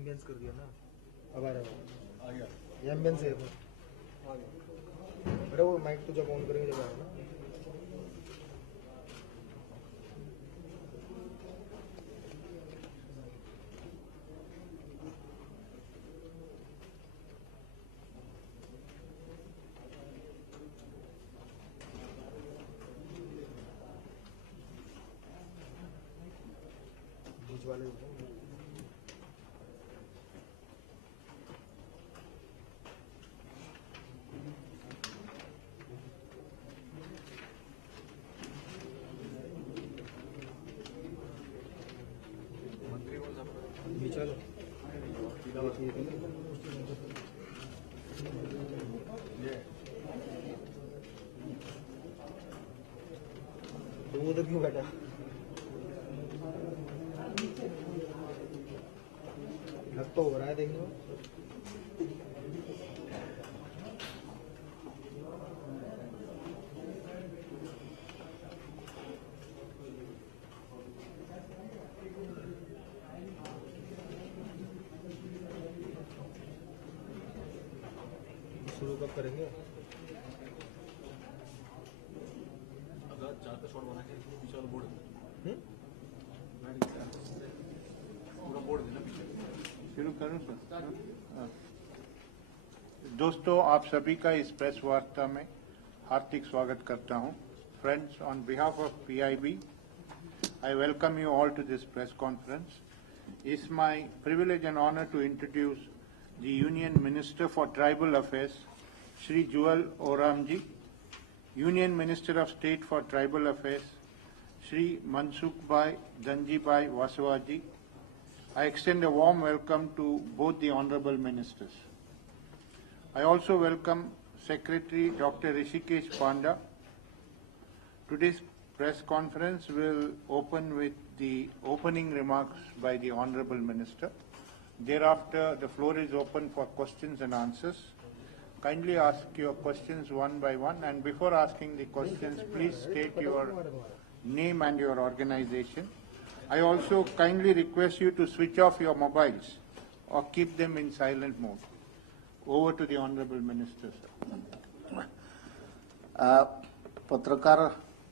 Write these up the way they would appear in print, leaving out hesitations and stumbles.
Ambience कर दिया ना। अब आ रहा है, ये एम्बियंस है बेटा। वो माइक तो जब ऑन करेंगे जब आएगा ना। बीच वाले चलो तो वो तो क्यों बैठा? लग तो हो रहा है देखने में। शुरू कब करेंगे? अगर 4 का शॉट बना के पीछे वाला बोर्ड पूरा बोर्ड देना पीछे। शुरू करूं सर? दोस्तों, आप सभी का इस प्रेस वार्ता में हार्दिक स्वागत करता हूं। Friends, on behalf of PIB, I welcome you all to this press conference. It's my privilege and honor to introduce the Union Minister for Tribal Affairs, Shri Jewel Oramji, Union Minister of State for Tribal Affairs, Shri Mansukh Danjibai Vasawaji. I extend a warm welcome to both the honorable ministers. I also welcome Secretary Dr. Rishikesh Panda. Today's press conference will open with the opening remarks by the honorable minister. Thereafter, the floor is open for questions and answers. Kindly ask your questions one by one, and before asking the questions, please state your name and your organization. I also kindly request you to switch off your mobiles or keep them in silent mode. Over to the honorable minister, sir. पत्रकार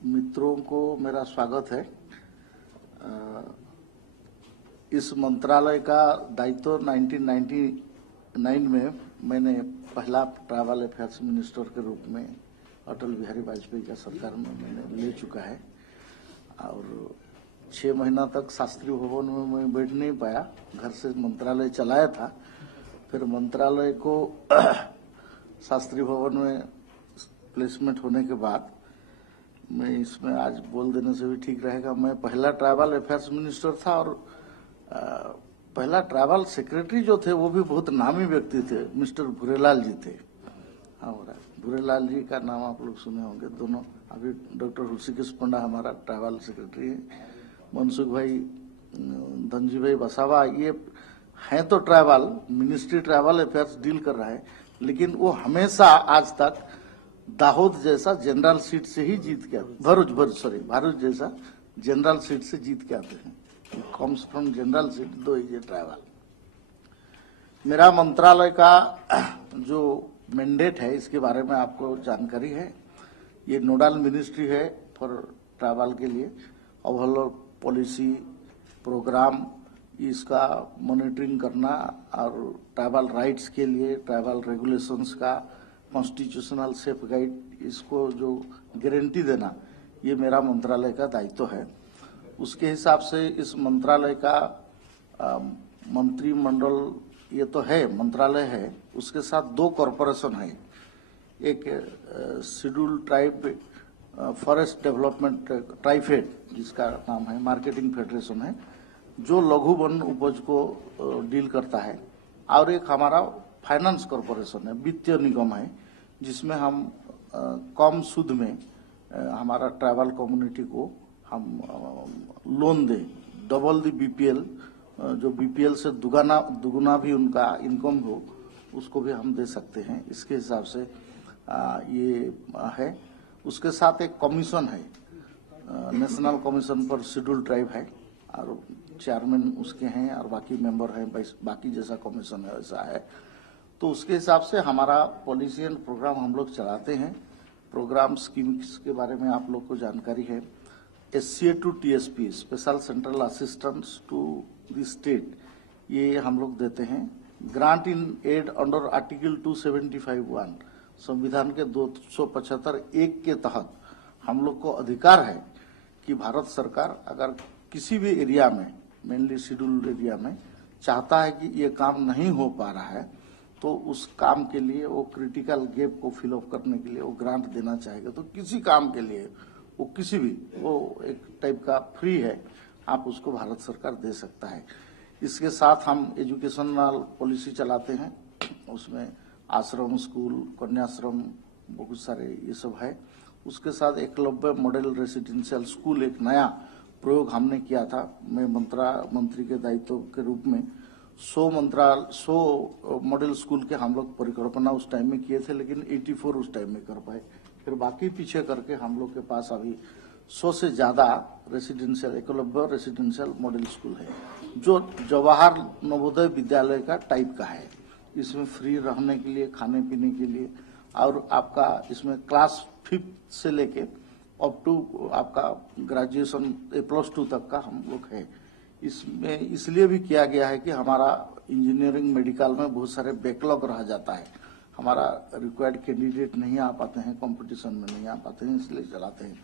मित्रों को मेरा स्वागत है। इस मंत्रालय का दायित्व 1999 में मैंने पहला ट्रैवल अफेयर्स मिनिस्टर के रूप में अटल बिहारी वाजपेयी का सरकार में मैंने ले चुका है और 6 महीना तक शास्त्री भवन में मैं बैठ नहीं पाया, घर से मंत्रालय चलाया था। फिर मंत्रालय को शास्त्री भवन में प्लेसमेंट होने के बाद मैं इसमें आज बोल देने से भी ठीक रहेगा, मैं पहला ट्रैवल अफेयर्स मिनिस्टर था और पहला ट्रैवल सेक्रेटरी जो थे वो भी बहुत नामी व्यक्ति थे, मिस्टर भूरेलाल जी थे। और भूरेलाल जी का नाम आप लोग सुने होंगे। दोनों अभी डॉक्टर ऋषिकेश पंडा हमारा ट्रैवल सेक्रेटरी है, मनसुख भाई धनजी भाई वसावा ये हैं तो travel ministry travel affairs deal कर रहा है, लेकिन वो हमेशा आज तक दाहोद जैसा जनरल सीट से ही जीत के भरूच जैसा जनरल सीट से जीत के आते हैं। कम्स फ्रॉम जनरल सीट, दो ये ट्रैवल। मेरा मंत्रालय का जो मैंडेट है इसके बारे में आपको जानकारी है। ये नोडल मिनिस्ट्री है फॉर ट्रैवल के लिए। ओवरऑल पॉलिसी प्रोग्राम इसका मॉनिटरिंग करना और ट्रैवल राइट्स के लिए ट्रैवल रेगुलेशंस का कॉन्स्टिट्यूशनल सेफ गाइड इसको जो गारंटी देना, ये मेरा मंत्रालय का दायित्व है। उसके हिसाब से इस मंत्रालय का मंत्रिमंडल ये तो है, मंत्रालय है, उसके साथ 2 कॉरपोरेशन है। एक schedule tribe forest development TRIFED जिसका नाम है, मार्केटिंग फेडरेशन है जो लघु वन उपज को डील करता है, और एक हमारा फाइनेंस कॉरपोरेशन है, वित्तीय निगम है, जिसमें हम कम सूद में हमारा ट्रैवल कम्युनिटी को हम लोन दें, डबल द BPL, जो BPL से दुगुना भी उनका इनकम हो उसको भी हम दे सकते हैं। इसके हिसाब से ये है। उसके साथ एक कमीशन है, national commission for schedule tribe है, और चेयरमैन उसके हैं और बाकी मेंबर हैं, बाकी जैसा कमीशन है वैसा है। तो उसके हिसाब से हमारा पॉलिसी एंड प्रोग्राम हम लोग चलाते हैं। प्रोग्राम स्कीम्स के बारे में आप लोग को जानकारी है। SCA to TSP, special central assistance to the state, ये हम लोग देते हैं। Grant in aid under article 275(1) संविधान के 275(1) के तहत हम लोग को अधिकार है कि भारत सरकार अगर किसी भी एरिया में, मेनली शेड्यूल्ड एरिया में, चाहता है कि ये काम नहीं हो पा रहा है तो उस काम के लिए, वो क्रिटिकल गैप को फिल अप करने के लिए वो ग्रांट देना चाहेगा। तो किसी काम के लिए वो किसी भी, वो एक टाइप का फ्री है, आप उसको भारत सरकार दे सकता है। इसके साथ हम एजुकेशनल पॉलिसी चलाते हैं, उसमें आश्रम, स्कूल, कन्याश्रम, बहुत सारे ये सब है। उसके साथ एकलव्य मॉडल रेसिडेंशियल स्कूल एक नया प्रयोग हमने किया था। मैं मंत्री के दायित्व के रूप में 100 मॉडल स्कूल के हम लोग परिकल्पना उस टाइम में किए थे, लेकिन 84 उस टाइम में कर पाए। फिर बाकी पीछे करके हम लोग के पास अभी 100 से ज्यादा residential, Eklavya residential model school है, जो जवाहर नवोदय विद्यालय का टाइप का है। इसमें फ्री रहने के लिए, खाने पीने के लिए, और आपका इसमें क्लास 5 से लेके अप टू आपका ग्रेजुएशन +2 तक का हम लोग है। इसमें इसलिए भी किया गया है कि हमारा इंजीनियरिंग, मेडिकल में बहुत सारे बैकलॉग रह जाता है, हमारा रिक्वायर्ड कैंडिडेट नहीं आ पाते हैं, कंपटीशन में नहीं आ पाते हैं, इसलिए चलाते हैं।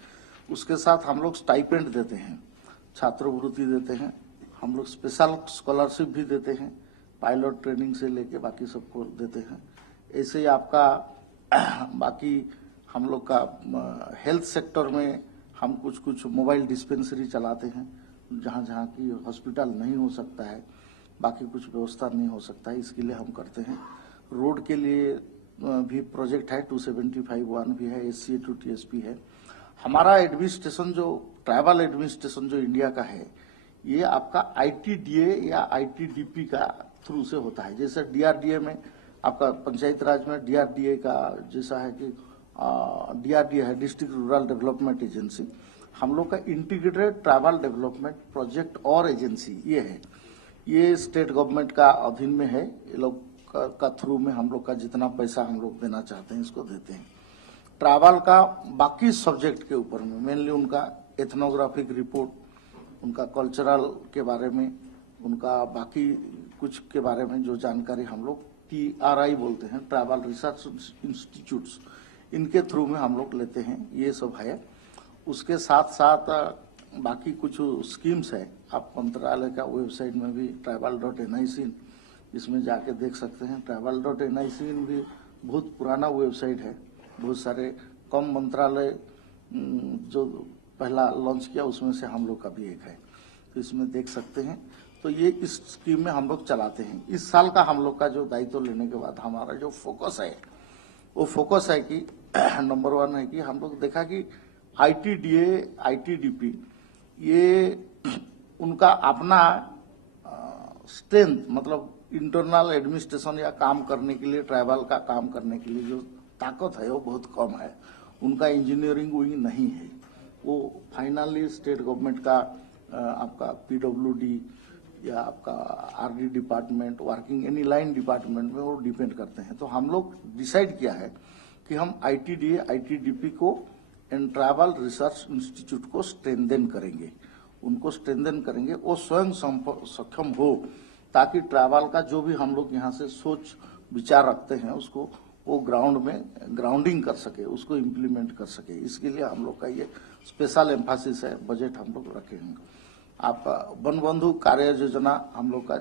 उसके साथ हम लोग स्टाइपेंड देते हैं, छात्रवृत्ति देते हैं, हम लोग स्पेशल स्कॉलरशिप भी देते हैं, पायलट ट्रेनिंग से लेके बाकी सबको देते हैं। ऐसे ही आपका बाकी हम लोग का हेल्थ सेक्टर में हम कुछ मोबाइल डिस्पेंसरी चलाते हैं, जहाँ जहाँ की हॉस्पिटल नहीं हो सकता है, बाकी कुछ व्यवस्था नहीं हो सकता है, इसके लिए हम करते हैं। रोड के लिए भी प्रोजेक्ट है, 275(1) भी है, SCA टू TSP है। हमारा एडमिनिस्ट्रेशन, जो ट्राइबल एडमिनिस्ट्रेशन जो इंडिया का है, ये आपका ITDA या ITDP का थ्रू से होता है। जैसे DRDA में आपका पंचायत राज में DRDA का जैसा है कि DRDA है, डिस्ट्रिक्ट रूरल डेवलपमेंट एजेंसी। हम लोग का इंटीग्रेटेड ट्राइबल डेवलपमेंट प्रोजेक्ट और एजेंसी ये है, ये स्टेट गवर्नमेंट का अधीन में है। ये लोग का थ्रू में हम लोग का जितना पैसा हम लोग देना चाहते हैं इसको देते हैं। ट्राइबल का बाकी सब्जेक्ट के ऊपर में मेनली उनका एथनोग्राफिक रिपोर्ट, उनका कल्चरल के बारे में, उनका बाकी कुछ के बारे में जो जानकारी हम लोग TRI बोलते हैं, ट्राइबल रिसर्च इंस्टीट्यूट्स, इनके थ्रू में हम लोग लेते हैं, ये सब है। उसके साथ साथ बाकी कुछ स्कीम्स है, आप मंत्रालय का वेबसाइट में भी tribal.nic, इसमें जाके देख सकते हैं। tribal.nic भी बहुत पुराना वेबसाइट है, बहुत सारे कम मंत्रालय जो पहला लॉन्च किया उसमें से हम लोग का भी एक है, तो इसमें देख सकते हैं। तो ये इस स्कीम में हम लोग चलाते हैं। इस साल का हम लोग का जो दायित्व लेने के बाद हमारा जो फोकस है, वो फोकस है कि नंबर 1 है कि हम लोग देखा कि ITDA, ITDP ये उनका अपना स्ट्रेंथ, मतलब इंटरनल एडमिनिस्ट्रेशन या काम करने के लिए, ट्राइबल का काम करने के लिए जो ताकत है वो बहुत कम है। उनका इंजीनियरिंग विंग नहीं है, वो फाइनली स्टेट गवर्नमेंट का आपका PWD या आपका RD department, working any line department में वो डिपेंड करते हैं। तो हम लोग डिसाइड किया है कि हम ITDA, ITDP को एंड ट्राइबल रिसर्च इंस्टीट्यूट को स्ट्रेंथन करेंगे, उनको स्ट्रेंथन करेंगे, वो स्वयं सक्षम हो, ताकि ट्राइबल का जो भी हम लोग यहाँ से सोच विचार रखते हैं उसको वो ग्राउंड में ग्राउंडिंग कर सके, उसको इम्प्लीमेंट कर सके। इसके लिए हम लोग का ये स्पेशल एम्फासिस है, बजट हम लोग रखे हैं। आप वन बंधु कार्य योजना हम लोग का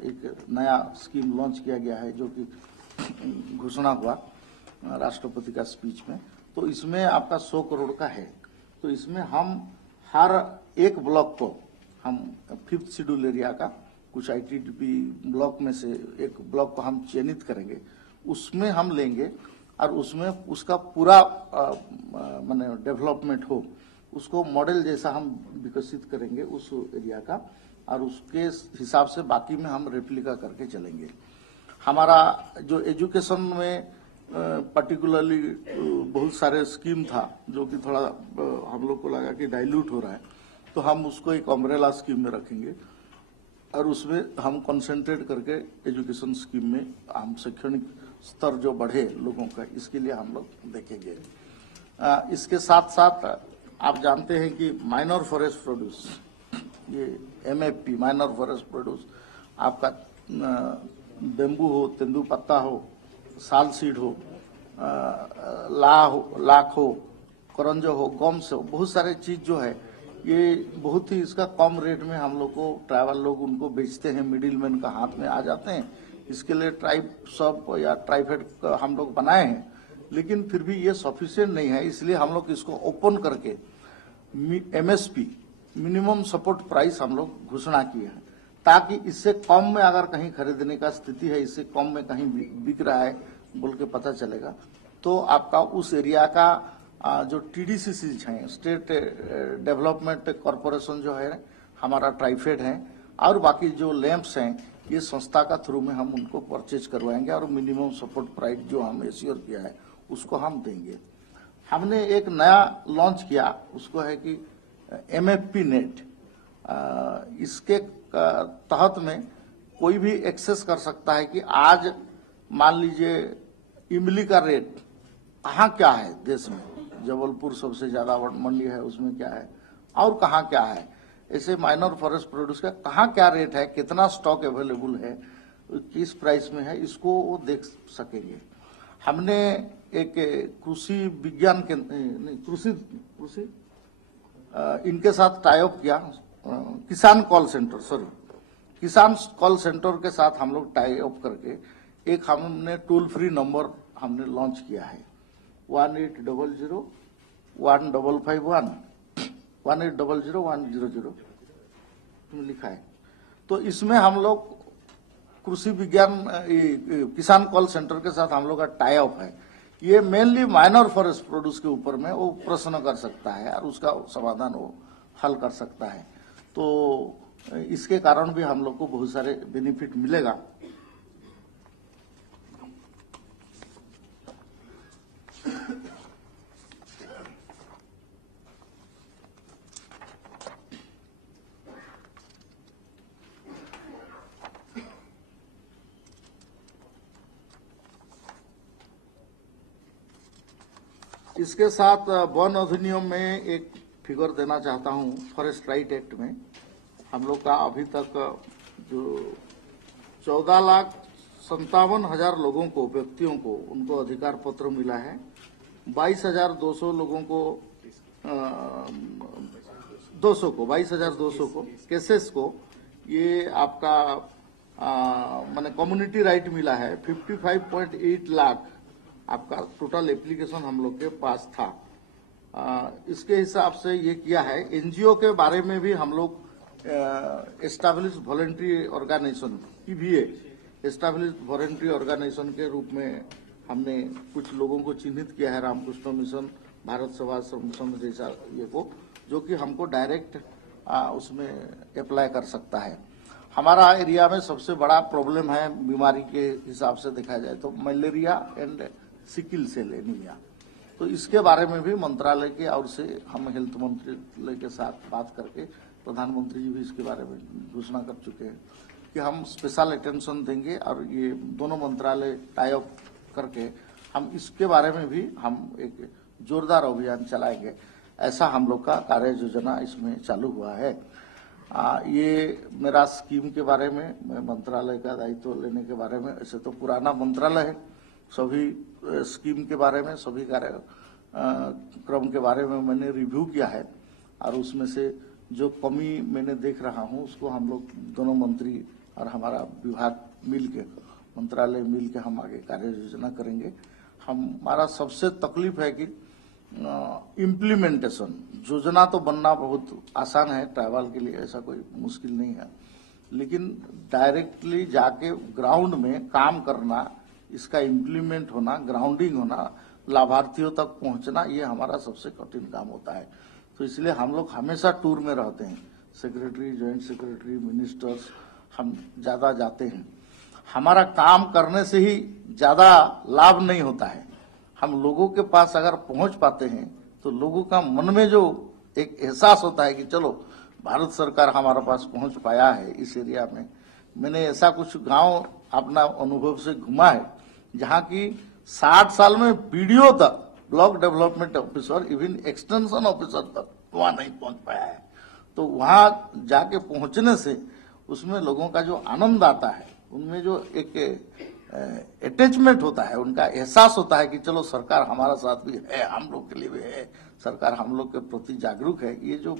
एक नया स्कीम लॉन्च किया गया है, जो कि घोषणा हुआ राष्ट्रपति का स्पीच में। तो इसमें आपका 100 करोड़ का है। तो इसमें हम हर एक ब्लॉक को, हम 5th शेड्यूल एरिया का कुछ ITDP ब्लॉक में से एक ब्लॉक को हम चयनित करेंगे, उसमें हम लेंगे और उसमें उसका पूरा माने डेवलपमेंट हो, उसको मॉडल जैसा हम विकसित करेंगे उस एरिया का, और उसके हिसाब से बाकी में हम रेप्लिका करके चलेंगे। हमारा जो एजुकेशन में पर्टिकुलरली बहुत सारे स्कीम था जो कि थोड़ा हम लोग को लगा कि डाइल्यूट हो रहा है, तो तो हम उसको एक अम्ब्रेला स्कीम में रखेंगे और उसमें हम कंसंट्रेट करके एजुकेशन स्कीम में हम शैक्षणिक स्तर जो बढ़े लोगों का, इसके लिए हम लोग देखेंगे। इसके साथ साथ आप जानते हैं कि माइनर फॉरेस्ट प्रोड्यूस, ये MFP माइनर फॉरेस्ट प्रोड्यूस, आपका बेम्बू हो, तेंदुपत्ता हो, साल सीड हो, लाख हो, करंजो हो, गम से हो, बहुत सारे चीज जो है ये बहुत ही इसका कम रेट में हम लोग को ट्राइबल लोग उनको बेचते हैं, मिडिल मैन का हाथ में आ जाते हैं। इसके लिए ट्राइब सब या ट्राइफेड हम लोग बनाए हैं, लेकिन फिर भी ये सफिशिएंट नहीं है। इसलिए हम लोग इसको ओपन करके MSP मिनिमम सपोर्ट प्राइस हम लोग घोषणा किए हैं, ताकि इससे कम में अगर कहीं खरीदने का स्थिति है, इससे कम में कहीं बिक रहा है बोल के पता चलेगा, तो आपका उस एरिया का जो TDCC हैं, स्टेट डेवलपमेंट कॉरपोरेशन जो है हमारा ट्राइफेड है, और बाकी जो लैंप्स हैं ये संस्था का थ्रू में हम उनको परचेज करवाएंगे और मिनिमम सपोर्ट प्राइस जो हम एश्योर किया है उसको हम देंगे। हमने एक नया लॉन्च किया, उसको है कि MFP नेट। इसके तहत में कोई भी एक्सेस कर सकता है कि आज मान लीजिए इमली का रेट कहाँ क्या है देश में, जबलपुर सबसे ज्यादा मंडी है, उसमें क्या है और कहाँ क्या है, ऐसे माइनर फॉरेस्ट प्रोड्यूस का कहाँ क्या रेट है, कितना स्टॉक अवेलेबल है, किस प्राइस में है, इसको वो देख सकेंगे। हमने एक कृषि विज्ञान के कृषि इनके साथ टाई अप किया, किसान कॉल सेंटर के साथ हम लोग टाई अप करके एक हमने टोल फ्री नंबर हमने लॉन्च किया है 1800-1551 लिखा है। तो इसमें हम लोग कृषि विज्ञान किसान कॉल सेंटर के साथ हम लोग का टाई अप है। ये मेनली माइनर फॉरेस्ट प्रोड्यूस के ऊपर में वो प्रश्न कर सकता है और उसका समाधान वो हल कर सकता है। तो इसके कारण भी हम लोग को बहुत सारे बेनिफिट मिलेगा। इसके साथ वन अधिनियम में एक फिगर देना चाहता हूं। फॉरेस्ट राइट एक्ट में हम लोग का अभी तक जो 14,57,000 लोगों को, व्यक्तियों को, उनको अधिकार पत्र मिला है। 22,200 लोगों को 22,200 को केसेस को ये आपका माने कम्युनिटी राइट मिला है। 55.8 लाख आपका टोटल एप्लीकेशन हम लोग के पास था। इसके हिसाब से ये किया है। एनजीओ के बारे में भी हम लोग establish voluntary organisation EVA establish voluntary organisation के रूप में हमने कुछ लोगों को चिन्हित किया है। रामकृष्ण मिशन, भारत सेवा मिशन जैसा ये को, जो कि हमको डायरेक्ट उसमें अप्लाई कर सकता है। हमारा एरिया में सबसे बड़ा प्रॉब्लम है बीमारी के हिसाब से देखा जाए तो malaria and sickle cell anaemia. तो इसके बारे में भी मंत्रालय के और से हम हेल्थ मंत्रालय के साथ बात करके, प्रधानमंत्री जी भी इसके बारे में घोषणा कर चुके हैं कि हम स्पेशल अटेंशन देंगे और ये दोनों मंत्रालय टाई अप करके हम इसके बारे में भी हम एक जोरदार अभियान चलाएंगे। ऐसा हम लोग का कार्य योजना इसमें चालू हुआ है। ये मेरा स्कीम के बारे में, मैं मंत्रालय का दायित्व लेने के बारे में, ऐसे तो पुराना मंत्रालय है, सभी स्कीम के बारे में, सभी कार्यक्रम के बारे में मैंने रिव्यू किया है और उसमें से जो कमी मैंने देख रहा हूं उसको हम लोग दोनों मंत्री और हमारा विभाग मिलके, मंत्रालय मिलके हम आगे कार्य योजना करेंगे। हमारा सबसे तकलीफ है कि इम्प्लीमेंटेशन। योजना तो बनना बहुत आसान है, ट्राइबल के लिए ऐसा कोई मुश्किल नहीं है, लेकिन डायरेक्टली जाके ग्राउंड में काम करना, इसका इम्प्लीमेंट होना, ग्राउंडिंग होना, लाभार्थियों तक पहुंचना, ये हमारा सबसे कठिन काम होता है। तो इसलिए हम लोग हमेशा टूर में रहते हैं, सेक्रेटरी, ज्वाइंट सेक्रेटरी, मिनिस्टर्स, हम ज्यादा जाते हैं। हमारा काम करने से ही ज्यादा लाभ नहीं होता है। हम लोगों के पास अगर पहुंच पाते हैं तो लोगों का मन में जो एक एहसास होता है कि चलो भारत सरकार हमारे पास पहुंच पाया है इस एरिया में, मैंने ऐसा कुछ गांव अपना अनुभव से घुमा है जहां की 60 साल में बीडीओ तक, block development officer, even extension officer तक वहां नहीं पहुंच पाया है। तो वहां जाके पहुंचने से उसमें लोगों का जो आनंद आता है, उनमें जो एक अटैचमेंट होता है, उनका एहसास होता है कि चलो सरकार हमारा साथ भी है, हम लोग के लिए भी है, सरकार हम लोग के प्रति जागरूक है। ये जो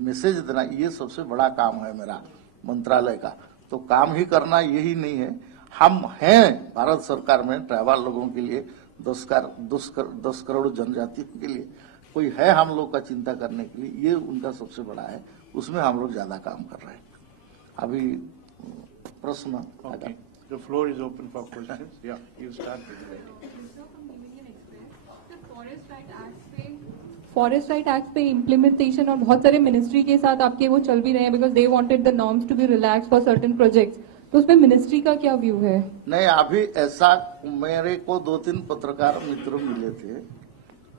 मैसेज देना, ये सबसे बड़ा काम है मेरा मंत्रालय का। तो काम ही करना यही नहीं है, हम हैं भारत सरकार में ट्राइबल लोगों के लिए, 10 करोड़ जनजातियों के लिए कोई है हम लोग का चिंता करने के लिए, ये उनका सबसे बड़ा है, उसमें हम लोग ज्यादा काम कर रहे हैं। अभी प्रश्न Okay. The floor is open for questions. Yeah, you start with that. Forest right act पे इम्प्लीमेंटेशन और बहुत सारे मिनिस्ट्री के साथ आपके वो चल भी रहे हैं, because they wanted the norms to be relax for certain projects, तो उसमें मिनिस्ट्री का क्या व्यू है? नहीं, अभी ऐसा मेरे को 2-3 पत्रकार मित्र मिले थे,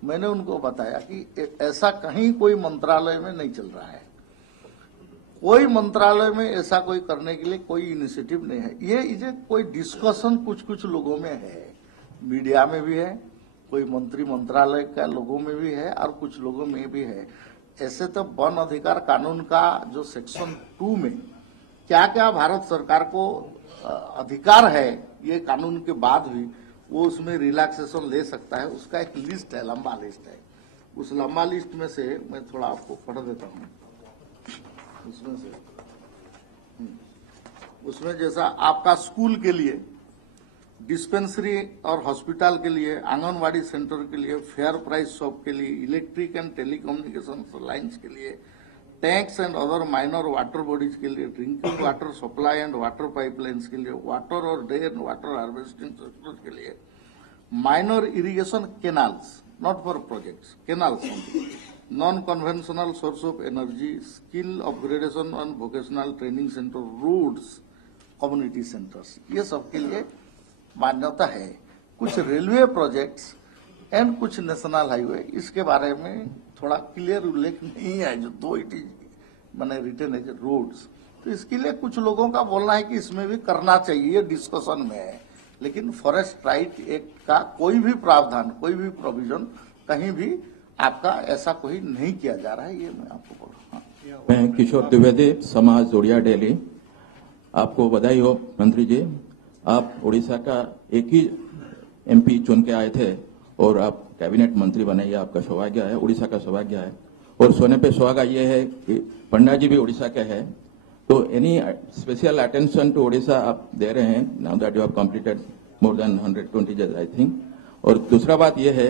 मैंने उनको बताया कि ऐसा कहीं कोई मंत्रालय में नहीं चल रहा है, कोई मंत्रालय में ऐसा कोई करने के लिए कोई इनिशिएटिव नहीं है। ये कोई डिस्कशन कुछ लोगों में है, मीडिया में भी है, कोई मंत्री मंत्रालय का लोगों में भी है और कुछ लोगों में भी है। ऐसे तो वन अधिकार कानून का जो सेक्शन 2 में क्या क्या भारत सरकार को अधिकार है, ये कानून के बाद भी वो उसमें रिलैक्सेशन ले सकता है, उसका एक लिस्ट है, लंबा लिस्ट है। उस लंबा लिस्ट में से मैं थोड़ा आपको पढ़ देता हूँ। उसमें जैसा आपका स्कूल के लिए, डिस्पेंसरी और हॉस्पिटल के लिए, आंगनवाड़ी सेंटर के लिए, फेयर प्राइस शॉप के लिए, इलेक्ट्रिक एंड टेलीकम्युनिकेशन लाइन्स के लिए, tanks and other minor water bodies के लिए, drinking water supply and water pipelines के लिए, वाटर और ड्रेन वाटर हार्वेस्टिंग सिस्टम के लिए, minor irrigation canals, not for projects, canals, non conventional source of energy, skill upgradation and vocational training centre, roads, community centres, ये सब के लिए मान्यता है। कुछ रेलवे प्रोजेक्ट्स एंड कुछ नेशनल हाईवे, इसके बारे में थोड़ा क्लियर उल्लेख नहीं है, जो 2 इट इज मैंने रिटर्न है रोड्स, तो इसके लिए कुछ लोगों का बोलना है कि इसमें भी करना चाहिए, ये डिस्कशन में है। लेकिन फॉरेस्ट राइट एक्ट का कोई भी प्रावधान, कोई भी प्रोविजन कहीं भी आपका ऐसा कोई नहीं किया जा रहा है, ये मैं आपको बोल रहा हूँ। मैं किशोर द्विवेदी, समाज जोड़िया डेली। आपको बधाई हो मंत्री जी, आप उड़ीसा का एक ही एमपी चुन के आए थे और आप कैबिनेट मंत्री बने, ये आपका सौभाग्य है, उड़ीसा का सौभाग्य है। और सोने पे सुहागा ये है कि पंडा जी भी उड़ीसा के हैं, तो any special attention to Orissa आप दे रहे हैं now that you have completed more than 120 days I think. और दूसरा बात यह है,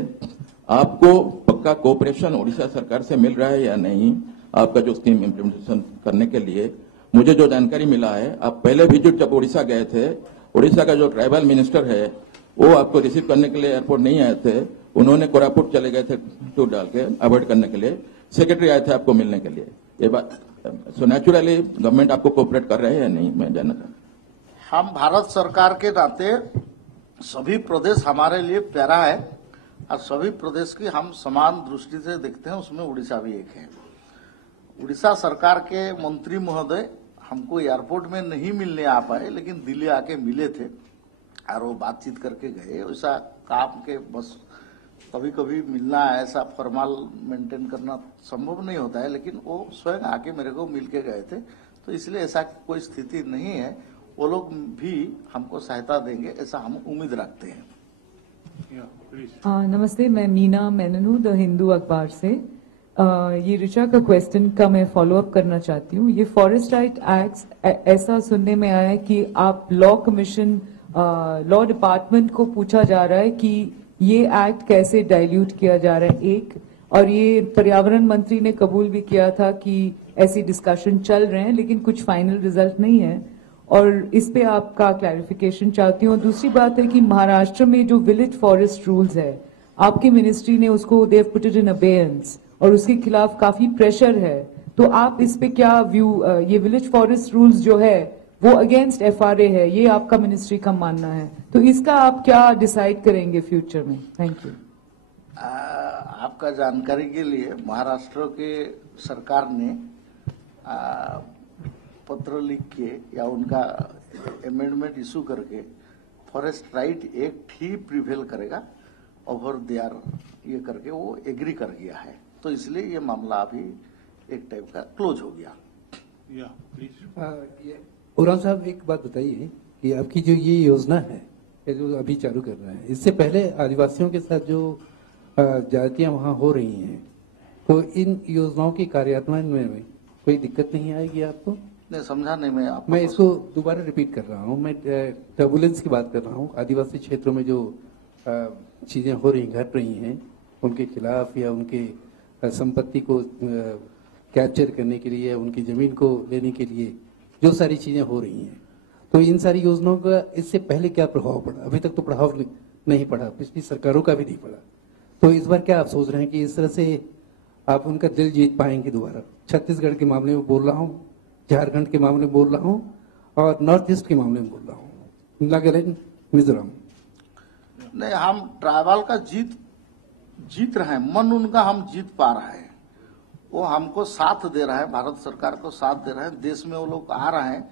आपको पक्का कोऑपरेशन उड़ीसा सरकार से मिल रहा है या नहीं, आपका जो स्कीम इम्प्लीमेंटेशन करने के लिए? मुझे जो जानकारी मिला है, आप पहले विजिट जब उड़ीसा गए थे, उड़ीसा का जो ट्राइबल मिनिस्टर है वो आपको रिसीव करने के लिए एयरपोर्ट नहीं आए थे, उन्होंने कोरापुट चले गए थे टूर डाल के अवॉइड करने के लिए, सेक्रेटरी आए थे आपको मिलने के लिए। ये बात सो नेचुरली गवर्नमेंट आपको कोऑपरेट कर रहे हैं या नहीं, मैं जानना चाहता हूं। हम भारत सरकार के नाते सभी प्रदेश हमारे लिए प्यारा है और सभी प्रदेश की हम समान दृष्टि से देखते हैं, उसमें उड़ीसा भी एक है। उड़ीसा सरकार के मंत्री महोदय हमको एयरपोर्ट में नहीं मिलने आ पाए, लेकिन दिल्ली आके मिले थे और वो बातचीत करके गए। वैसा काम के बस कभी कभी मिलना, ऐसा फॉर्मल मेंटेन करना संभव नहीं होता है, लेकिन वो स्वयं आके मेरे को मिल के गए थे, तो इसलिए ऐसा कोई स्थिति नहीं है। वो लोग भी हमको सहायता देंगे, ऐसा हम उम्मीद रखते हैं। नमस्ते, मैं मीना मेनन हूँ द हिंदू अखबार से। ये ऋचा का क्वेश्चन का मैं फॉलो अप करना चाहती हूँ। ये फॉरेस्ट राइट एक्ट ऐसा सुनने में आया है कि आप लॉ कमीशन, लॉ डिपार्टमेंट को पूछा जा रहा है कि ये एक्ट कैसे डाइल्यूट किया जा रहा है, एक, और ये पर्यावरण मंत्री ने कबूल भी किया था कि ऐसी डिस्कशन चल रहे हैं, लेकिन कुछ फाइनल रिजल्ट नहीं है, और इस पे आपका क्लैरिफिकेशन चाहती हूँ। दूसरी बात है कि महाराष्ट्र में जो विलेज फॉरेस्ट रूल्स है, आपकी मिनिस्ट्री ने उसको they put it in abeyance और उसके खिलाफ काफी प्रेशर है, तो आप इस पे क्या व्यू, ये विलेज फॉरेस्ट रूल्स जो है वो अगेंस्ट FRA है, ये आपका मिनिस्ट्री का मानना है, तो इसका आप क्या डिसाइड करेंगे फ्यूचर में? Thank you. आपका जानकारी के लिए महाराष्ट्र के सरकार ने पत्र लिख के या उनका अमेंडमेंट इशू करके फॉरेस्ट राइट एक्ट ही प्रिवेल करेगा ओवर देयर ये करके वो एग्री कर गया है। तो इसलिए ये मामला अभी एक टाइप का क्लोज हो गया। या प्लीज। उराव साहब, एक बात बताइए कि आपकी जो ये योजना है ये जो अभी चालू कर रहे हैं, इससे पहले आदिवासियों के साथ जो जातियां वहां हो रही हैं, तो इन योजनाओं के कार्यान्वयन में कोई दिक्कत नहीं आएगी आपको? नहीं, समझा नहीं मैं आपको। मैं इसको दोबारा रिपीट कर रहा हूँ। मैं टर्बुलेंस की बात कर रहा हूँ। आदिवासी क्षेत्रों में जो चीजें हो रही घट रही हैं, उनके खिलाफ या उनके संपत्ति को कैप्चर करने के लिए, उनकी जमीन को लेने के लिए जो सारी चीजें हो रही हैं, तो इन सारी योजनाओं का इससे पहले क्या प्रभाव पड़ा? अभी तक तो प्रभाव नहीं पड़ा, पिछली सरकारों का भी नहीं पड़ा। तो इस बार क्या आप सोच रहे हैं कि इस तरह से आप उनका दिल जीत पाएंगे दोबारा? छत्तीसगढ़ के मामले में बोल रहा हूँ, झारखंड के मामले में बोल रहा हूँ और नॉर्थ ईस्ट के मामले में बोल रहा हूँ, नागालैंड, मिजोरम। नहीं, हम ट्राइबल का जीत रहे हैं, मन उनका हम जीत पा रहे हैं। वो हमको साथ दे रहा है, भारत सरकार को साथ दे रहे हैं, देश में वो लोग आ रहे हैं,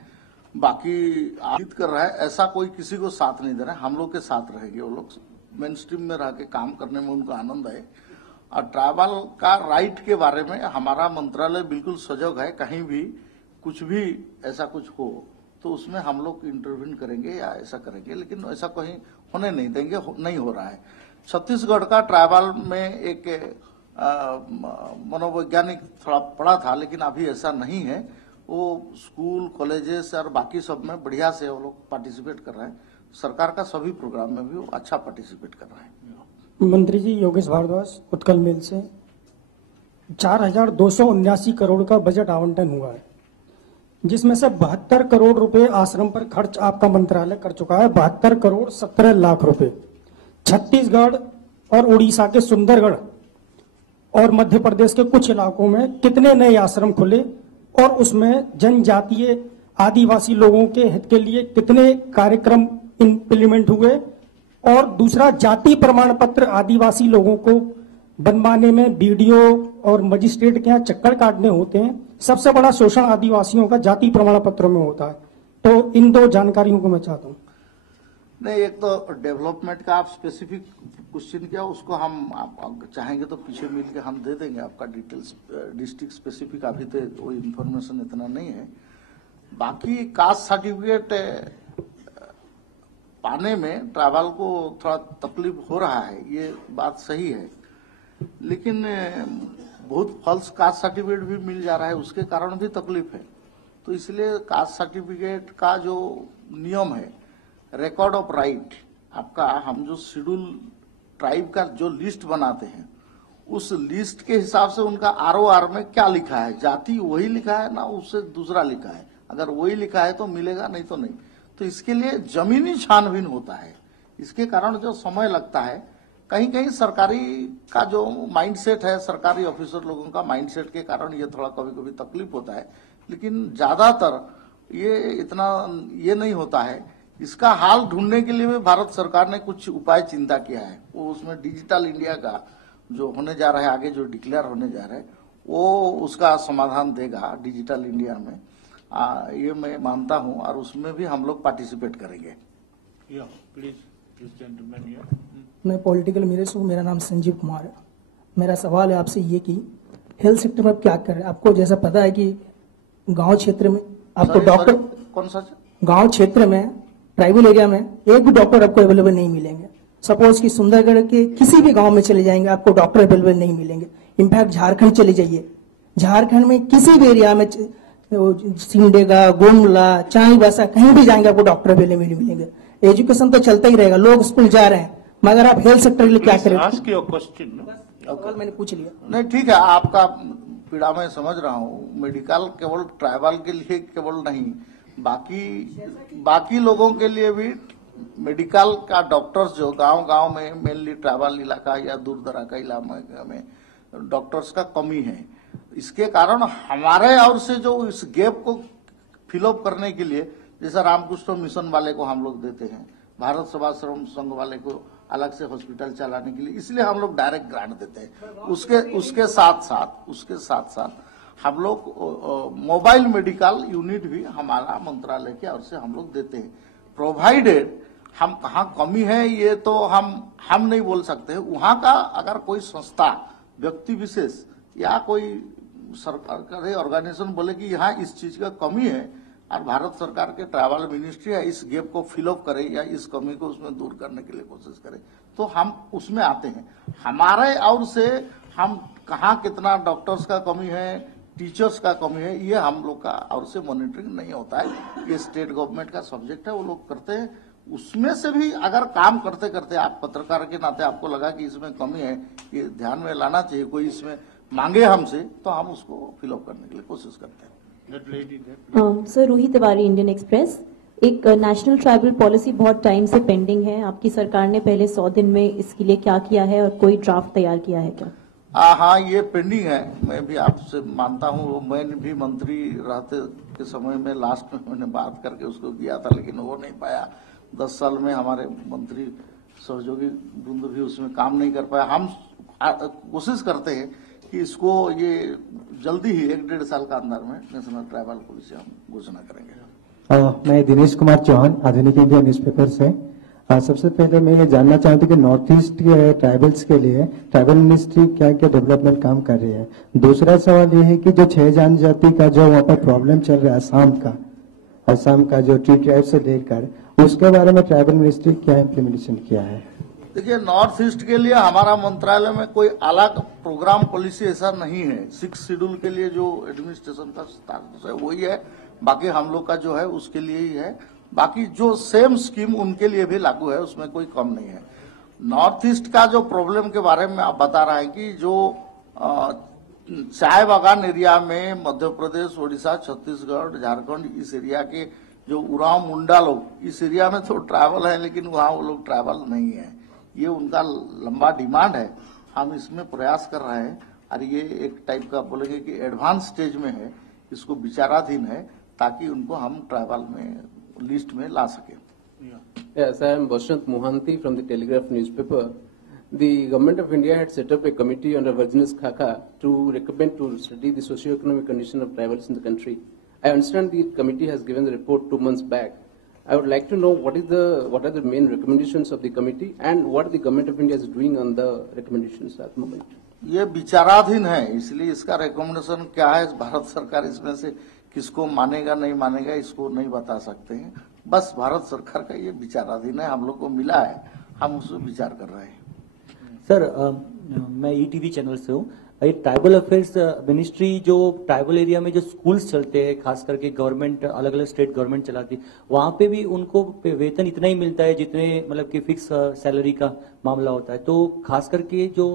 बाकी जीत कर रहा है। ऐसा कोई किसी को साथ नहीं दे रहा है, हम लोग के साथ रहेंगे। वो लोग मेन स्ट्रीम में रह के काम करने में उनको आनंद है। और ट्राइबल का राइट के बारे में हमारा मंत्रालय बिल्कुल सजग है। कहीं भी कुछ भी ऐसा कुछ हो तो उसमें हम लोग इंटरवीन करेंगे या ऐसा करेंगे, लेकिन ऐसा कहीं होने नहीं देंगे। नहीं हो रहा है। छत्तीसगढ़ का ट्राइबल में एक मनोवैज्ञानिक थोड़ा पड़ा था, लेकिन अभी ऐसा नहीं है। वो स्कूल, कॉलेजेस और बाकी सब में बढ़िया से वो लोग पार्टिसिपेट कर रहे हैं। सरकार का सभी प्रोग्राम में भी वो अच्छा पार्टिसिपेट कर रहे हैं। मंत्री जी, योगेश भारद्वाज, उत्कल मेल से। 4,279 करोड़ का बजट आवंटन हुआ है, जिसमें से 72 करोड़ रुपए आश्रम पर खर्च आपका मंत्रालय कर चुका है। 72 करोड़ 17 लाख रुपए। छत्तीसगढ़ और उड़ीसा के सुंदरगढ़ और मध्य प्रदेश के कुछ इलाकों में कितने नए आश्रम खुले और उसमें जनजातीय आदिवासी लोगों के हित के लिए कितने कार्यक्रम इम्प्लीमेंट हुए? और दूसरा, जाति प्रमाण पत्र आदिवासी लोगों को बनवाने में बीडीओ और मजिस्ट्रेट के यहाँ चक्कर काटने होते हैं। सबसे बड़ा शोषण आदिवासियों का जाति प्रमाण पत्र में होता है। तो इन दो जानकारियों को मैं चाहता हूँ। नहीं, एक तो डेवलपमेंट का आप स्पेसिफिक क्वेश्चन किया, उसको हम आप चाहेंगे तो पीछे मिल के हम दे देंगे आपका डिटेल्स। डिस्ट्रिक्ट स्पेसिफिक अभी तो वो इन्फॉर्मेशन इतना नहीं है। बाकी कास्ट सर्टिफिकेट पाने में ट्राइबल को थोड़ा तकलीफ हो रहा है, ये बात सही है। लेकिन बहुत फॉल्स कास्ट सर्टिफिकेट भी मिल जा रहा है, उसके कारण भी तकलीफ है। तो इसलिए कास्ट सर्टिफिकेट का जो नियम है, रिकॉर्ड ऑफ राइट आपका, हम जो शेड्यूल ट्राइब का जो लिस्ट बनाते हैं, उस लिस्ट के हिसाब से उनका आरओआर में क्या लिखा है, जाति वही लिखा है ना उससे दूसरा लिखा है? अगर वही लिखा है तो मिलेगा, नहीं तो नहीं। तो इसके लिए जमीनी छानबीन होता है। इसके कारण जो समय लगता है, कहीं कहीं सरकारी का जो माइंडसेट है, सरकारी ऑफिसर लोगों का माइंडसेट के कारण ये थोड़ा कभी कभी तकलीफ होता है। लेकिन ज्यादातर ये इतना ये नहीं होता है। इसका हाल ढूंढने के लिए भी भारत सरकार ने कुछ उपाय चिंता किया है। वो उसमें डिजिटल इंडिया का जो होने जा रहा है, आगे जो डिक्लेयर होने जा रहा है, वो उसका समाधान देगा डिजिटल इंडिया में। ये मैं मानता हूं, और उसमें भी हम लोग पार्टिसिपेट करेंगे। मैं पॉलिटिकल मेरे से हूँ, मेरा नाम संजीव कुमार है। मेरा सवाल है आपसे ये कि हेल्थ सेक्टर में आप क्या कर रहे हैं? आपको जैसा पता है कि गांव क्षेत्र में आपको डॉक्टर, कौन सा गांव क्षेत्र में ट्राइबल एरिया में एक भी डॉक्टर आपको अवेलेबल नहीं मिलेंगे। सपोज कि सुंदरगढ़ के किसी भी गांव में चले जाएंगे, आपको डॉक्टर अवेलेबल नहीं मिलेंगे। इनफैक्ट झारखंड चले जाइए, झारखंड में किसी भी एरिया में, सिमडेगा, गोंडला, चाईबासा, कहीं भी जाएंगे आपको डॉक्टर अवेलेबल नहीं मिलेंगे। एजुकेशन तो चलता ही रहेगा, लोग स्कूल जा रहे हैं, मगर आप हेल्थ सेक्टर के लिए क्या करें? मैंने पूछ लिया। नहीं, ठीक है, आपका पीड़ा मैं समझ रहा हूँ। मेडिकल केवल ट्राइबल के लिए केवल नहीं, बाकी लोगों के लिए भी मेडिकल का डॉक्टर्स जो गांव में, मेनली ट्राइबल इलाका या दूर दराज का इलाका में डॉक्टर्स का कमी है। इसके कारण हमारे ओर से जो इस गैप को फिलअप करने के लिए, जैसा रामकृष्ण मिशन वाले को हम लोग देते हैं, भारत सेवाश्रम संघ वाले को अलग से हॉस्पिटल चलाने के लिए, इसलिए हम लोग डायरेक्ट ग्रांट देते हैं। उसके साथ साथ हम लोग मोबाइल मेडिकल यूनिट भी हमारा मंत्रालय की ओर से हम लोग देते हैं, प्रोवाइडेड हम कहाँ कमी है ये तो हम नहीं बोल सकते। वहां का अगर कोई संस्था, व्यक्ति विशेष या कोई सरकारी ऑर्गेनाइजेशन बोले कि यहाँ इस चीज का कमी है और भारत सरकार के ट्रैवल मिनिस्ट्री है इस गैप को फिलअप करे या इस कमी को उसमें दूर करने के लिए कोशिश करे, तो हम उसमें आते हैं। हमारे और से हम कहाँ कितना डॉक्टर्स का कमी है, टीचर्स का कमी है, ये हम लोग का और से मॉनिटरिंग नहीं होता है। ये स्टेट गवर्नमेंट का सब्जेक्ट है, वो लोग करते हैं। उसमें से भी अगर काम करते करते आप पत्रकार के नाते आपको लगा कि इसमें कमी है, ये ध्यान में लाना चाहिए, कोई इसमें मांगे हमसे, तो हम उसको फिलअप करने के लिए कोशिश करते हैं। Sir, Rohit Tiwari, Indian express. एक नेशनल ट्राइबल पॉलिसी बहुत टाइम से पेंडिंग है, आपकी सरकार ने पहले 100 दिन में इसके लिए क्या किया है और कोई ड्राफ्ट तैयार किया है क्या? हाँ, ये पेंडिंग है। मैं भी आपसे मानता हूँ, मैंने भी मंत्री रहते के समय में लास्ट में मैंने बात करके उसको किया था, लेकिन वो नहीं पाया। 10 साल में हमारे मंत्री सहयोगी वृंद भी उसमें काम नहीं कर पाया। हम कोशिश करते हैं कि इसको ये जल्दी ही 1-1.5 साल का अंदर में नेशनल ट्राइबल पॉलिसी हम घोषणा करेंगे। मैं दिनेश कुमार चौहान, आधुनिक इंडिया न्यूज़पेपर से। सबसे पहले मैं ये जानना चाहता हूँ कि नॉर्थ ईस्ट के ट्राइबल्स के लिए ट्राइबल मिनिस्ट्री क्या क्या डेवलपमेंट काम कर रही है। दूसरा सवाल ये है कि जो 6 जनजाति का जो वहाँ पर प्रॉब्लम चल रहा है, असम का जो ट्री ट्राइब से लेकर, उसके बारे में ट्राइबल मिनिस्ट्री क्या इम्प्लीमेंटेशन किया है? देखिए, नॉर्थ ईस्ट के लिए हमारा मंत्रालय में कोई अलग प्रोग्राम पॉलिसी ऐसा नहीं है। 6 शेड्यूल के लिए जो एडमिनिस्ट्रेशन का स्टाटस है वही है, बाकी हम लोग का जो है उसके लिए ही है। बाकी जो सेम स्कीम उनके लिए भी लागू है, उसमें कोई कम नहीं है। नॉर्थ ईस्ट का जो प्रॉब्लम के बारे में आप बता रहे हैं कि जो चाय बागान एरिया में मध्य प्रदेश, उड़ीसा, छत्तीसगढ़, झारखंड, इस एरिया के जो उरांव मुंडा लोग, इस एरिया में तो ट्रैवल है, लेकिन वहाँ वो लोग ट्रैवल नहीं है। ये उनका लंबा डिमांड है। हम इसमें प्रयास कर रहे हैं और ये एक टाइप का बोलेंगे कि एडवांस स्टेज में है, इसको विचाराधीन है, ताकि उनको हम ट्रैवल में लिस्ट में ला सके। Yes, I am Bashant Mohanty from the Telegraph newspaper. The government of India had set up a committee under Virginis Khaka to recommend to study the socio-economic condition of tribals in the country. I understand the committee has given the report 2 months back. I would like to know what are the main recommendations of the committee and what the government of India is doing on the recommendations at the moment. ये विचाराधीन है, इसलिए इसका recommendation क्या है, भारत सरकार इसमें से किसको मानेगा नहीं मानेगा इसको नहीं बता सकते हैं। बस भारत सरकार का ये विचाराधीन है, हम लोग को मिला है, हम उस पर विचार कर रहे हैं। सर, मैं ईटीवी चैनल से हूँ। ये ट्राइबल अफेयर्स मिनिस्ट्री जो ट्राइबल एरिया में जो स्कूल्स चलते हैं, खास करके गवर्नमेंट, अलग अलग स्टेट गवर्नमेंट चलाती है, वहां पे भी उनको वेतन इतना ही मिलता है जितने मतलब कि फिक्स सैलरी का मामला होता है। तो खास करके जो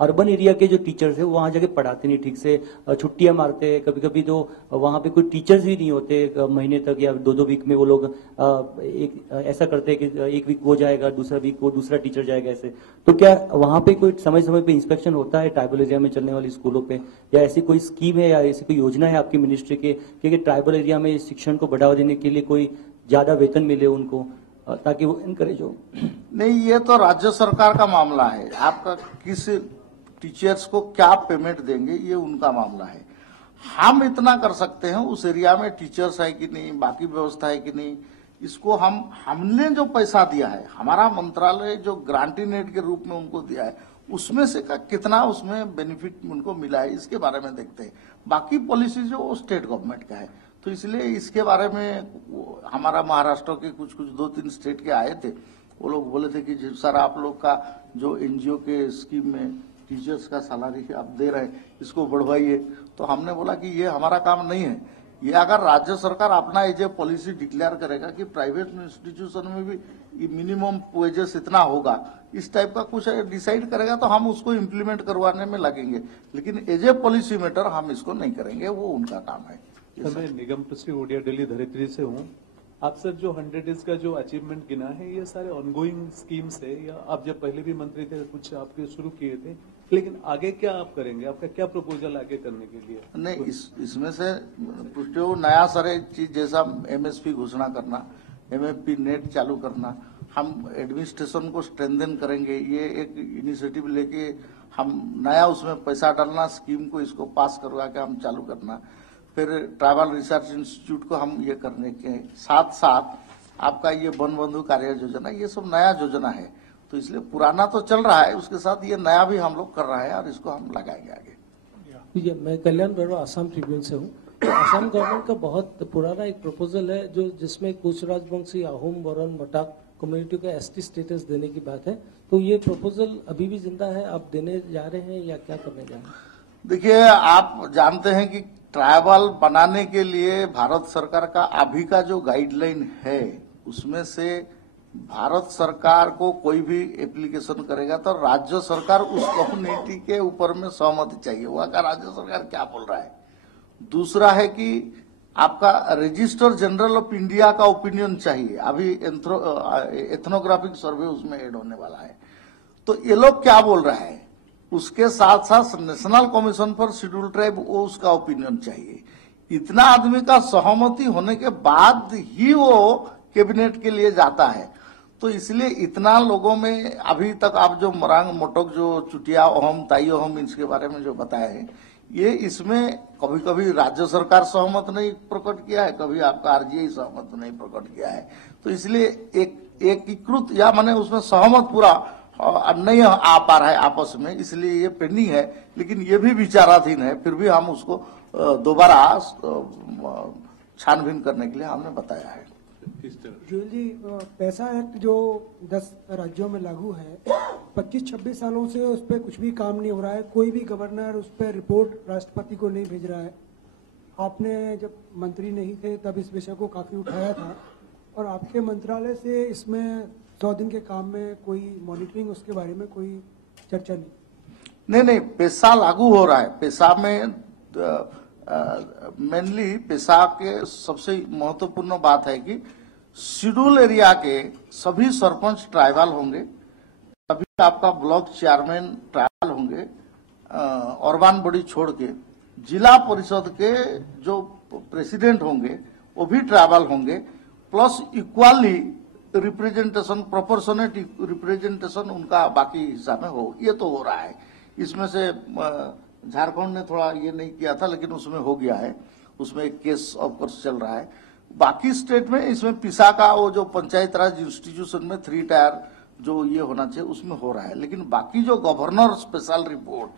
अर्बन एरिया के जो टीचर्स है वहां जाके पढ़ाते नहीं ठीक से, छुट्टियां मारते हैं, कभी कभी तो वहां पे कोई टीचर्स भी नहीं होते महीने तक या 2-2 वीक में वो लोग एक ऐसा करते हैं कि 1 वीक वो जाएगा, दूसरा वीक वो दूसरा टीचर जाएगा, ऐसे। तो क्या वहां पे कोई समय समय पे इंस्पेक्शन होता है ट्राइबल एरिया में चलने वाली स्कूलों पे, या ऐसी कोई स्कीम है या ऐसी कोई योजना है आपकी मिनिस्ट्री के कि ट्राइबल एरिया में शिक्षण को बढ़ावा देने के लिए कोई ज्यादा वेतन मिले उनको, ताकि वो इनकरेज हो? नहीं, ये तो राज्य सरकार का मामला है। आपका किस टीचर्स को क्या पेमेंट देंगे ये उनका मामला है। हम इतना कर सकते हैं, उस एरिया में टीचर्स है कि नहीं, बाकी व्यवस्था है कि नहीं, इसको हमने जो पैसा दिया है, हमारा मंत्रालय जो ग्रांटी नेट के रूप में उनको दिया है, उसमें से का कितना उसमें बेनिफिट उनको मिला है, इसके बारे में देखते हैं। बाकी पॉलिसी जो वो स्टेट गवर्नमेंट का है, तो इसलिए इसके बारे में हमारा महाराष्ट्र के कुछ 2-3 स्टेट के आए थे, वो लोग बोले थे कि सर आप लोग का जो एनजीओ के स्कीम में टीचर्स का सैलरी आप दे रहे हैं, इसको बढ़वाइए। तो हमने बोला कि ये हमारा काम नहीं है। ये अगर राज्य सरकार अपना एज ए पॉलिसी डिक्लेयर करेगा कि प्राइवेट इंस्टीट्यूशन में भी मिनिमम वेजेस इतना होगा, इस टाइप का कुछ डिसाइड करेगा, तो हम उसको इम्प्लीमेंट करवाने में लगेंगे। लेकिन एज ए पॉलिसी मैटर हम इसको नहीं करेंगे, वो उनका काम है। मैं निगम ट्रस्टी ओडिया दिल्ली धरित्री से हूँ। आप सर जो 100 डेज का जो अचीवमेंट गिना है, ये सारे ऑनगोइंग स्कीम्स है, या आप जब पहले भी मंत्री थे कुछ आपके शुरू किए थे, लेकिन आगे क्या आप करेंगे? आपका क्या प्रपोजल आगे करने के लिए? नहीं, इसमें से जो नया सारे चीज जैसा एमएसपी घोषणा करना, एमएफपी नेट चालू करना, हम एडमिनिस्ट्रेशन को स्ट्रेंथन करेंगे। ये एक इनिशिएटिव लेके हम नया उसमें पैसा डालना, स्कीम को इसको पास करवा के हम चालू करना, फिर ट्राइबल रिसर्च इंस्टीट्यूट को हम ये करने के साथ साथ आपका ये वन बंधु कार्य योजना, ये सब नया योजना है। तो इसलिए पुराना तो चल रहा है, उसके साथ ये नया भी हम लोग कर रहे हैं और इसको हम लगाएंगे आगे। मैं कल्याण बरुआ आसाम ट्रिब्यून से हूँ। असम गवर्नमेंट का बहुत पुराना एक प्रपोजल है जो जिसमें कुछ राजवंशी, आहूम, बोरन, मटाक कम्युनिटी को एसटी स्टेटस देने की बात है। तो ये प्रपोजल अभी भी जिंदा है, आप देने जा रहे हैं या क्या करने जा रहे हैं? देखिए, आप जानते हैं कि ट्राइबल बनाने के लिए भारत सरकार का अभी का जो गाइडलाइन है उसमें से भारत सरकार को कोई भी एप्लीकेशन करेगा तो राज्य सरकार उस कम्युनिटी के ऊपर में सहमति चाहिए, वहां का राज्य सरकार क्या बोल रहा है। दूसरा है कि आपका रजिस्टर जनरल ऑफ इंडिया का ओपिनियन चाहिए, अभी एथनोग्राफिक सर्वे उसमें ऐड होने वाला है, तो ये लोग क्या बोल रहे हैं। उसके साथ साथ national commission for schedule tribe, वो उसका ओपिनियन चाहिए। इतना आदमी का सहमति होने के बाद ही वो कैबिनेट के लिए जाता है। तो इसलिए इतना लोगों में अभी तक आप जो मरांग, मोटक, जो चुटिया, ओहम, ताई ओहम, इसके बारे में जो बताया है, ये इसमें कभी कभी राज्य सरकार सहमत नहीं प्रकट किया है, कभी आपका आरजीआई सहमत नहीं प्रकट किया है। तो इसलिए एक एकीकृत या माने उसमें सहमत पूरा नहीं आ पा रहा है आपस में, इसलिए ये पेंडिंग है। लेकिन ये भी विचाराधीन है, फिर भी हम उसको दोबारा छानबीन करने के लिए हमने बताया है। जुएल जी, पैसा एक्ट जो 10 राज्यों में लागू है, 25-26 सालों से उस पर कुछ भी काम नहीं हो रहा है। कोई भी गवर्नर उस पर रिपोर्ट राष्ट्रपति को नहीं भेज रहा है। आपने जब मंत्री नहीं थे तब इस विषय को काफी उठाया था और आपके मंत्रालय से इसमें 100 दिन के काम में कोई मॉनिटरिंग, उसके बारे में कोई चर्चा नहीं? नहीं, पैसा लागू हो रहा है। पैसा में मेनली पैसा के सबसे महत्वपूर्ण बात है कि शेड्यूल एरिया के सभी सरपंच ट्राइबल होंगे, सभी आपका ब्लॉक चेयरमैन ट्राइबल होंगे, अर्बन बॉडी छोड़ के जिला परिषद के जो प्रेसिडेंट होंगे वो भी ट्राइबल होंगे, plus equally representation, proportionate representation उनका बाकी हिस्सा में हो। ये तो हो रहा है। इसमें से झारखंड ने थोड़ा ये नहीं किया था, लेकिन उसमें हो गया है, उसमें एक केस ऑफकोर्स चल रहा है। बाकी स्टेट में इसमें पिसा का वो जो पंचायत राज इंस्टीट्यूशन में 3 टायर जो ये होना चाहिए उसमें हो रहा है। लेकिन बाकी जो गवर्नर स्पेशल रिपोर्ट,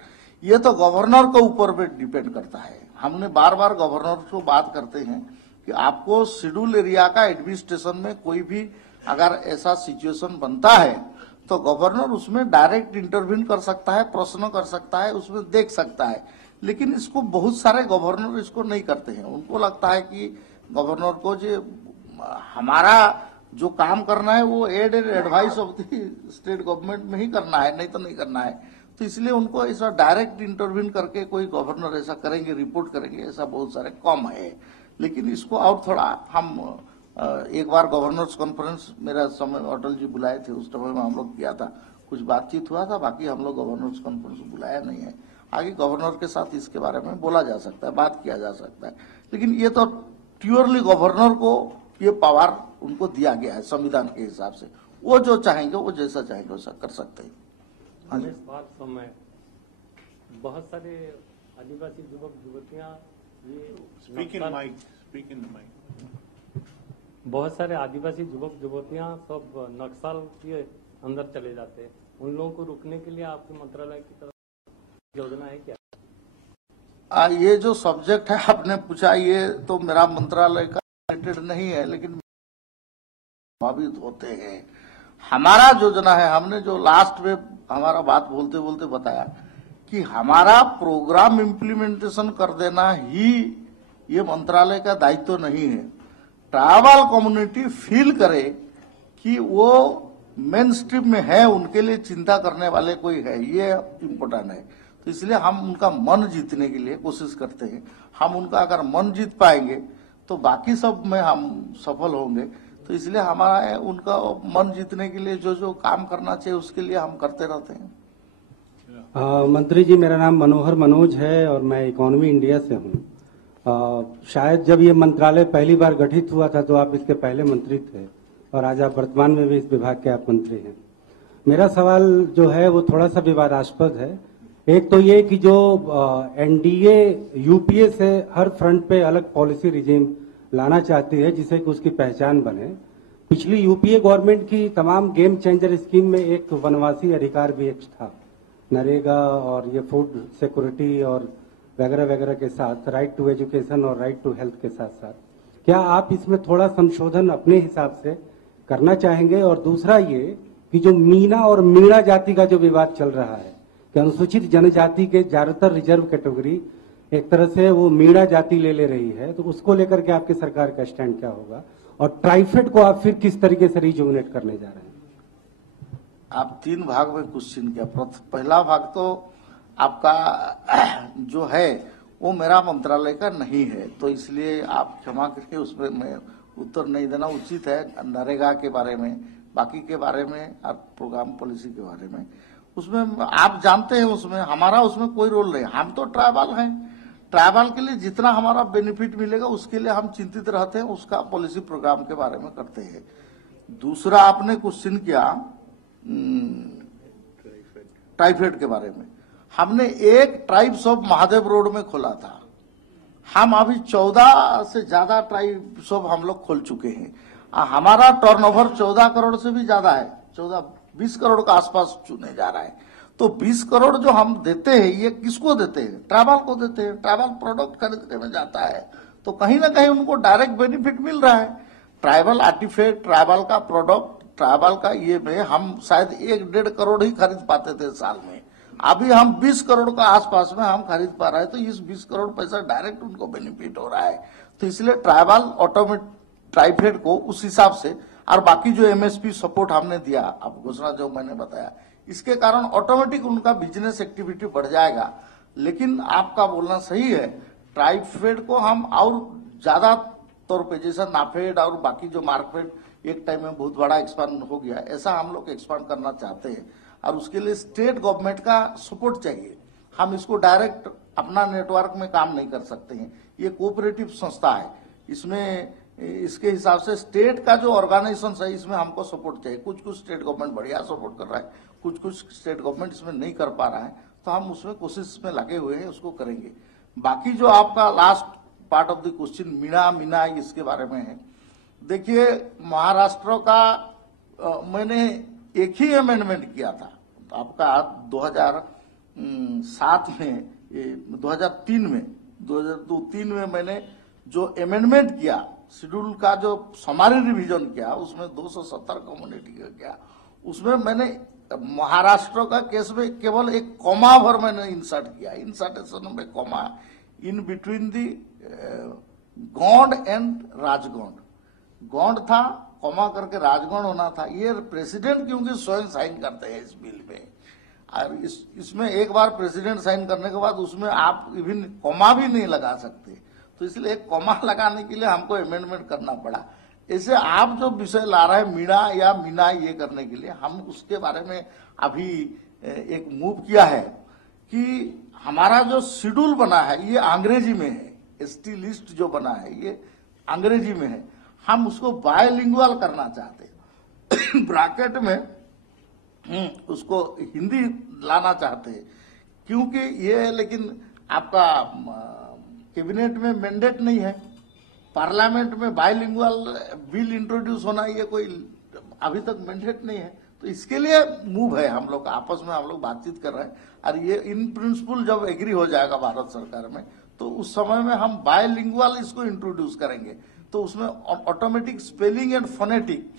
ये तो गवर्नर के ऊपर भी डिपेंड करता है। हमने बार बार गवर्नर को बात करते हैं कि आपको शेड्यूल एरिया का एडमिनिस्ट्रेशन में कोई भी अगर ऐसा सिचुएशन बनता है तो गवर्नर उसमें डायरेक्ट इंटरवीन कर सकता है, प्रश्न कर सकता है, उसमें देख सकता है। लेकिन इसको बहुत सारे गवर्नर इसको नहीं करते हैं। उनको लगता है कि गवर्नर को जो हमारा जो काम करना है वो aid and advice of the state government में ही करना है, नहीं तो नहीं करना है। तो इसलिए उनको ऐसा डायरेक्ट इंटरवीन करके कोई गवर्नर ऐसा करेंगे, रिपोर्ट करेंगे, ऐसा बहुत सारे कम है। लेकिन इसको और थोड़ा हम एक बार गवर्नर्स कॉन्फ्रेंस मेरा समय अटल जी बुलाए थे, उस समय में हम लोग किया था, कुछ बातचीत हुआ था। बाकी हम लोग गवर्नर्स कॉन्फ्रेंस बुलाया नहीं है। आगे गवर्नर के साथ इसके बारे में बोला जा सकता है, बात किया जा सकता है। लेकिन ये तो प्योरली गवर्नर को ये पावर उनको दिया गया है संविधान के हिसाब से। वो जो चाहेंगे, वो जैसा चाहेंगे वैसा कर सकते हैं। इस बार समय बहुत सारे आदिवासी युवक युवतियां बहुत सारे आदिवासी युवक युवतियां सब नक्सल के अंदर चले जाते हैं। उन लोगों को रोकने के लिए आपके मंत्रालय की तरफ योजना है क्या? ये जो सब्जेक्ट है आपने पूछा, ये तो मेरा मंत्रालय का रिलेटेड नहीं है, लेकिन प्रभावित होते हैं। हमारा योजना है, हमने जो लास्ट में हमारा बात बोलते बोलते बताया कि हमारा प्रोग्राम इम्प्लीमेंटेशन कर देना ही ये मंत्रालय का दायित्व नहीं है। ट्राइबल कम्युनिटी फील करे कि वो मेन स्ट्रीम में है, उनके लिए चिंता करने वाले कोई है, ये इम्पोर्टेंट है। तो इसलिए हम उनका मन जीतने के लिए कोशिश करते हैं। हम उनका अगर मन जीत पाएंगे तो बाकी सब में हम सफल होंगे। तो इसलिए हमारा उनका मन जीतने के लिए जो जो काम करना चाहिए उसके लिए हम करते रहते हैं। मंत्री जी, मेरा नाम मनोहर मनोज है और मैं इकोनॉमी इंडिया से हूँ। शायद जब ये मंत्रालय पहली बार गठित हुआ था तो आप इसके पहले मंत्री थे। और आज आप वर्तमान में भी इस विभाग के आप मंत्री हैं। मेरा सवाल जो है वो थोड़ा सा विवादास्पद है। एक तो ये कि जो एनडीए यूपीए से हर फ्रंट पे अलग पॉलिसी रिजीम लाना चाहती है जिसे कि उसकी पहचान बने। पिछली यूपीए गवर्नमेंट की तमाम गेम चेंजर स्कीम में एक वनवासी अधिकार भी एक था, नरेगा और ये फूड सिक्योरिटी और वगैरह वगैरह के साथ राइट टू एजुकेशन और राइट टू हेल्थ के साथ साथ क्या आप इसमें थोड़ा संशोधन अपने हिसाब से करना चाहेंगे? और दूसरा ये कि जो मीना और मीणा जाति का जो विवाद चल रहा है कि अनुसूचित जनजाति के ज्यादातर रिजर्व कैटेगरी एक तरह से वो मीणा जाति ले रही है, तो उसको लेकर के आपकी सरकार का स्टैंड क्या होगा? और ट्राइफेड को आप फिर किस तरीके से रिजुविनेट करने जा रहे हैं? आप 3 भाग में क्वेश्चन किया। पहला भाग तो आपका जो है वो मेरा मंत्रालय का नहीं है, तो इसलिए आप क्षमा करके उसमें मैं उत्तर नहीं देना उचित है। नरेगा के बारे में, बाकी के बारे में और प्रोग्राम पॉलिसी के बारे में उसमें आप जानते हैं उसमें हमारा उसमें कोई रोल नहीं। हम तो ट्राइबल हैं, ट्राइबल के लिए जितना हमारा बेनिफिट मिलेगा उसके लिए हम चिंतित रहते हैं, उसका पॉलिसी प्रोग्राम के बारे में करते हैं। दूसरा आपने क्वेश्चन किया ट्राइफेड के बारे में। हमने एक ट्राइब्स ऑफ महादेव रोड में खोला था। हम अभी 14 से ज्यादा ट्राइब्स ऑफ हम लोग खोल चुके हैं। हमारा टर्नओवर 14 करोड़ से भी ज्यादा है, 14-20 करोड़ का आसपास चुने जा रहा है। तो 20 करोड़ जो हम देते हैं ये किसको देते हैं? ट्राइबल को देते हैं। ट्राइबल प्रोडक्ट खरीदने में जाता है तो कहीं ना कहीं उनको डायरेक्ट बेनिफिट मिल रहा है। ट्राइबल आर्टिफैक्ट, ट्राइबल का प्रोडक्ट, ट्राइबल का ये में हम शायद 1-1.5 करोड़ ही खरीद पाते थे साल में, अभी हम 20 करोड़ का आसपास में हम खरीद पा रहे हैं। तो इस 20 करोड़ पैसा डायरेक्ट उनको बेनिफिट हो रहा है। तो इसलिए ट्राइबल ऑटोमेट ट्राइफेड को उस हिसाब से, और बाकी जो एमएसपी सपोर्ट हमने दिया, अब घोषणा जो मैंने बताया, इसके कारण ऑटोमेटिक उनका बिजनेस एक्टिविटी बढ़ जाएगा। लेकिन आपका बोलना सही है, ट्राइफेड को हम और ज्यादा तौर पे जैसा नाफेड और बाकी जो मार्कफेड एक टाइम में बहुत बड़ा एक्सपांड हो गया, ऐसा हम लोग एक्सपांड करना चाहते हैं और उसके लिए स्टेट गवर्नमेंट का सपोर्ट चाहिए। हम इसको डायरेक्ट अपना नेटवर्क में काम नहीं कर सकते हैं, ये कोऑपरेटिव संस्था है। इसमें इसके हिसाब से स्टेट का जो ऑर्गेनाइजेशन है इसमें हमको सपोर्ट चाहिए। कुछ स्टेट गवर्नमेंट बढ़िया सपोर्ट कर रहा है, कुछ स्टेट गवर्नमेंट इसमें नहीं कर पा रहा है, तो हम उसमें कोशिश में लगे हुए हैं, उसको करेंगे। बाकी जो आपका last part of the question Meena इसके बारे में है, देखिए महाराष्ट्र का मैंने एक ही अमेंडमेंट किया था आपका 2007 में, 2003 में मैंने जो अमेंडमेंट किया शेड्यूल का, जो समारी रिवीजन किया, उसमें 270 कम्युनिटी का किया। उसमें मैंने महाराष्ट्र का केस में केवल एक कॉमा भर मैंने इंसर्ट किया, इंसर्टेशन में comma in between the Gond and Rajgond. Gond था, कॉमा करके राजगौंड होना था। ये प्रेसिडेंट क्योंकि स्वयं साइन करते हैं इस बिल में, और इसमें एक बार प्रेसिडेंट साइन करने के बाद उसमें आप इवन कॉमा भी नहीं लगा सकते, तो इसलिए एक कॉमा लगाने के लिए हमको अमेंडमेंट करना पड़ा। ऐसे आप जो विषय ला रहे हैं मीणा या मीना, ये करने के लिए हम उसके बारे में अभी एक मूव किया है कि हमारा जो शेड्यूल बना है ये अंग्रेजी में है, एसटी लिस्ट जो बना है ये अंग्रेजी में है। हम उसको बायलिंगुअल करना चाहते हैं ब्रैकेट में उसको हिंदी लाना चाहते हैं, क्योंकि ये लेकिन आपका कैबिनेट में मैंडेट नहीं है। पार्लियामेंट में बायलिंगुअल बिल इंट्रोड्यूस होना ये कोई अभी तक मैंडेट नहीं है, तो इसके लिए मूव है। हम लोग आपस में हम लोग बातचीत कर रहे हैं, और ये इन प्रिंसिपल जब एग्री हो जाएगा भारत सरकार में, तो उस समय में हम बायलिंगुअल इसको इंट्रोड्यूस करेंगे। तो उसमें ऑटोमेटिक स्पेलिंग एंड फोनेटिक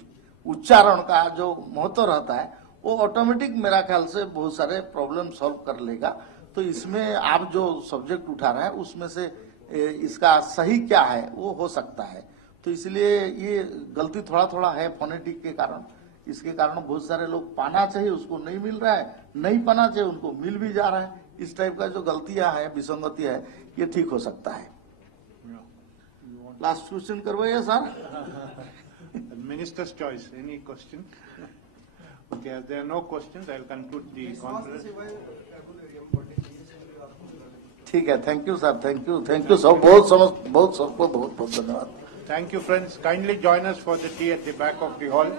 उच्चारण का जो महत्व रहता है वो ऑटोमेटिक मेरा ख्याल से बहुत सारे प्रॉब्लम सॉल्व कर लेगा। तो इसमें आप जो सब्जेक्ट उठा रहे हैं उसमें से इसका सही क्या है वो हो सकता है। तो इसलिए ये गलती थोड़ा थोड़ा है फोनेटिक के कारण, इसके कारण बहुत सारे लोग पाना चाहिए उसको नहीं मिल रहा है, नहीं पाना चाहिए उनको मिल भी जा रहा है। इस टाइप का जो गलतियां है, विसंगति है, ये ठीक हो सकता है। लास्ट क्वेश्चन करवाइए sir. Minister's choice. Any question? Okay, as there are no questions, I will conclude the conference. ठीक है, thank you sir, thank you सब, बहुत सबको बहुत बहुत धन्यवाद। Thank you, friends. Kindly join us for the tea at the back of the hall.